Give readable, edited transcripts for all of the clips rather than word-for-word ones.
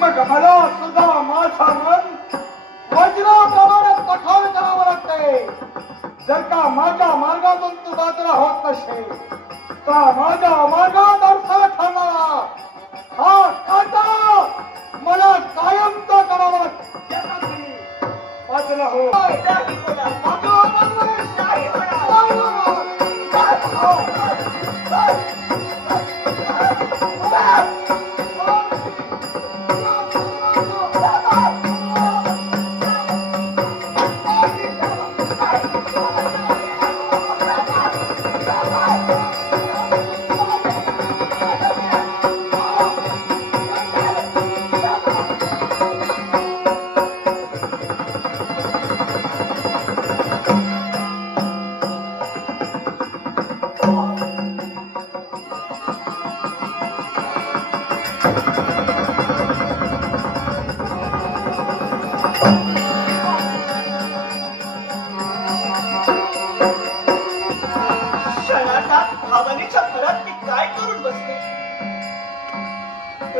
मग मला सुद्धा माझा मन वज्राप्रमाणे कठोर करावं लागतंय. जर का माझ्या मार्गातून तू बाजूला होत नसेल तर माझ्या मार्गात अडथळा ठरणारा हा काटा मला कायमचा करावा बाजूला हो.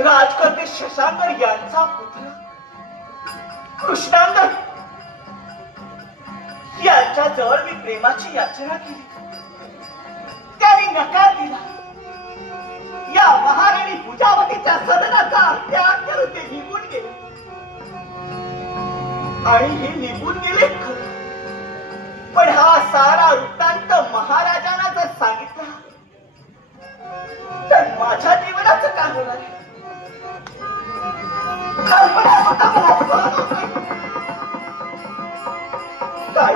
राजकर्ते शशांकर यांचा पुत्र कृष्णांगर यांच्या जवळ मी प्रेमाची याचना केली. त्यांनी नकार दिला. या महाराणी भुजावतीच्या सदनाचा त्याग करून ते निघून गेले. आणि हे निघून गेले खरं, पण हा सारा वृत्तांत महाराजांना जर सांगितला तर माझ्या जीवनाचं काय होणार आहे? कल्पना सुद्धा मला सहन होत नाही. काय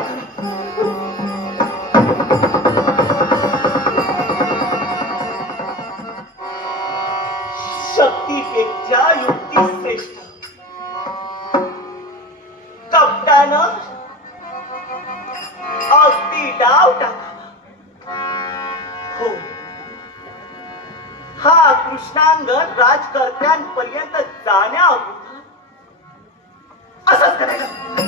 शक्तीपेक्षा युक्ती श्रेष्ठ. कपटानं अगदी डाव टाकावा. हो, हा कृष्णांगण राजकर्त्यांपर्यंत जाण्याअगोदर असंच करायचं.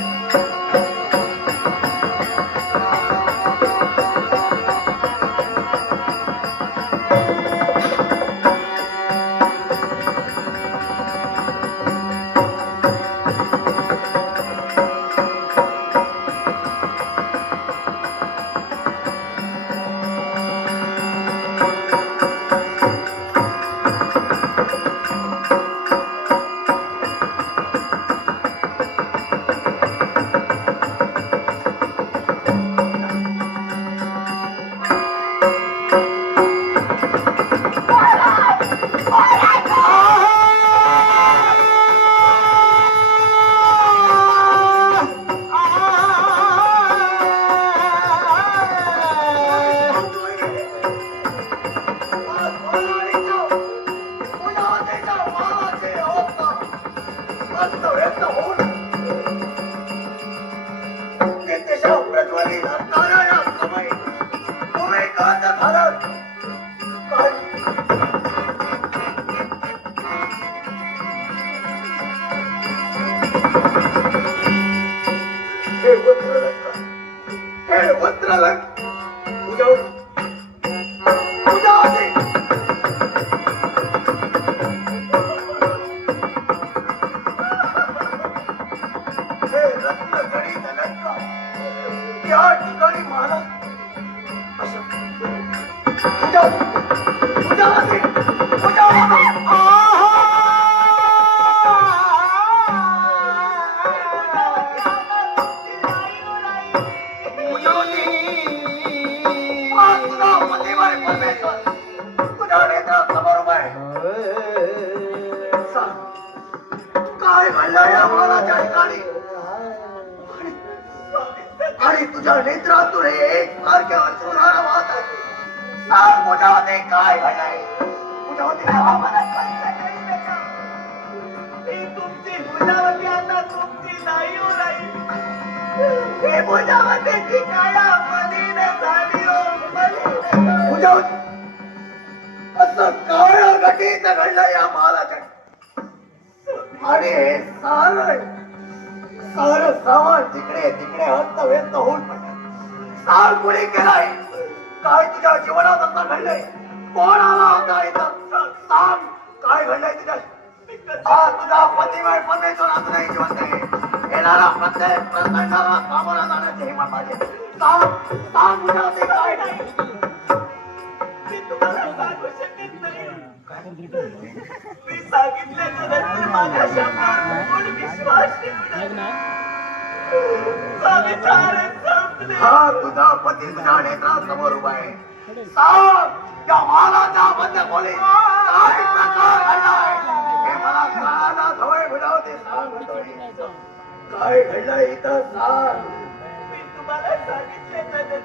आणि तुझ्या नेत्रातून एक सारखे अश्रुधारा वाहत आहे. सांग पूजावते काय घडलंय? पूजावती तुमची भुजावती आता तुमची नाही हो नाही. ही भुजावतीची काया मलिन झाली हो मलिन. पूजावती असं काय घटित घडलं या महाराजांनी? आणि हे सारं सामान तिकडे तिकडे हस्तव्यस्त होऊन पडलं. सार कोणी केलाय? काय तुझ्या जीवनात आता घडलंय? कोण आला होता इथं? सांग, काय घडलंय तुझ्या? हा तुझा पतिमय परमेश्वर अजूनही जिवंत आहे. येणारा प्रत्येक प्रसंगाला सामोरा जाण्याची हिंमत माझी. सांग तुझ्या ते काय नाही. मी तुम्हाला सांगू शकत नाही. मी सांगितल्याच्या नंतर माझ्या शब्दावर कोण विश्वास ठेवणार? विचारच संपले. हा तुझा पती तुझ्या नेत्रासमोर उभा आहे. सांग, त्या मालाच्या बंद खोलीत काय प्रकार घडलाय? हे मला कळायला सवय बुजावते. सांग म्हणतोय. काय घडलंय इथं सांग. मी तुम्हाला सांगितल्याच्या नंतर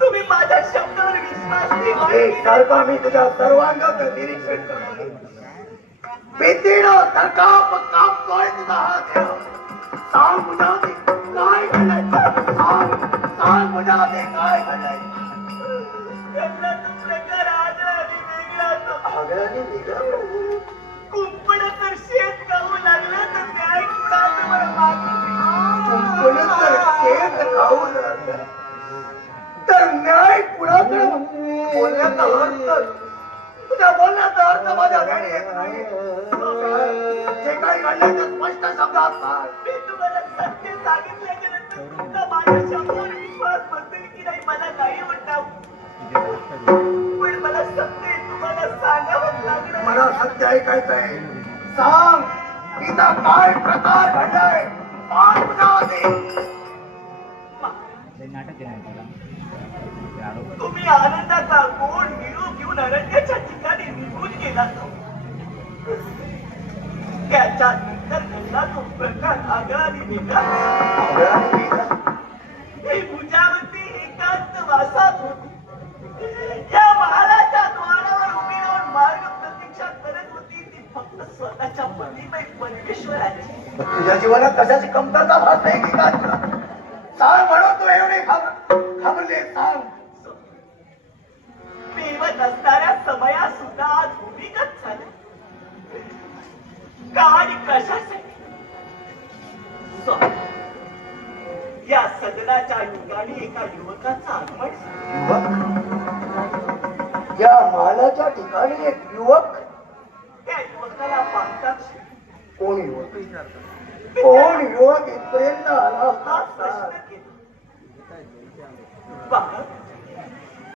तुम्ही माझ्या शब्दावर विश्वास ठेवा. एक सारखा मी तुझ्या सर्वांगाचं निरीक्षण करतोय. भीतीनं थरकाप कापतोय तुझा हात ह्या. सांग बुजावते काय घडलंय? सांग बुजावते काय घडलंय? त्यातला तो प्रकार आगळा आणि वेगळा होता. आगळा आणि वेगळा? कुंपण तर शेत खाऊ लागलं तर न्याय कुणाचं मला मागून कुंपण तर शेत खाऊ लागलं तर न्याय कुणाकडे? बोलण्याचा अर्थ, तुझ्या बोलण्याचा अर्थ माझ्या ध्यानी येत नाही. जे काही घडलंय ते स्पष्ट शब्दात सांग. मी तुम्हाला सत्य सांगितल्याच्या नंतर तुमचा माझ्या शब्दावर विश्वास बसेल की नाही मला नाही म्हणता. पण मला सत्य तुम्हाला सांगावं लागणार. मला सत्य ऐकायचंय. सांग इथं काय प्रकार घडलाय? सांग बुजावते. तुम्ही आनंदाचा गोड निरोप घेऊन अरण्याच्या ठिकाणी निघून गेला. त्याच्या नंतर घडला तो प्रकार आगळा आणि वेगळा. ही भुजावती एकांत वासात होती. या महालाच्या द्वारावर उभी राहून मार्ग प्रतीक्षा करत होती ती फक्त स्वतःच्या पतिमय परमेश्वराची. तुझ्या जीवनात कशाची कमतरता भास नाही की काय? सांग म्हणून तू एवढे घाबरले. सांग. पेवत असणाऱ्या समया सुद्धा आज भूमिगत झाल्या. का आणि कशासाठी? या सदनाच्या ठिकाणी एका युवकाचा आगमन झालं. युवक? या मालाच्या ठिकाणी एक युवक? त्या युवकाला पाहताच कोण युवक? कोण युवक इथपर्यंत आला? हा प्रश्न केला. पहा,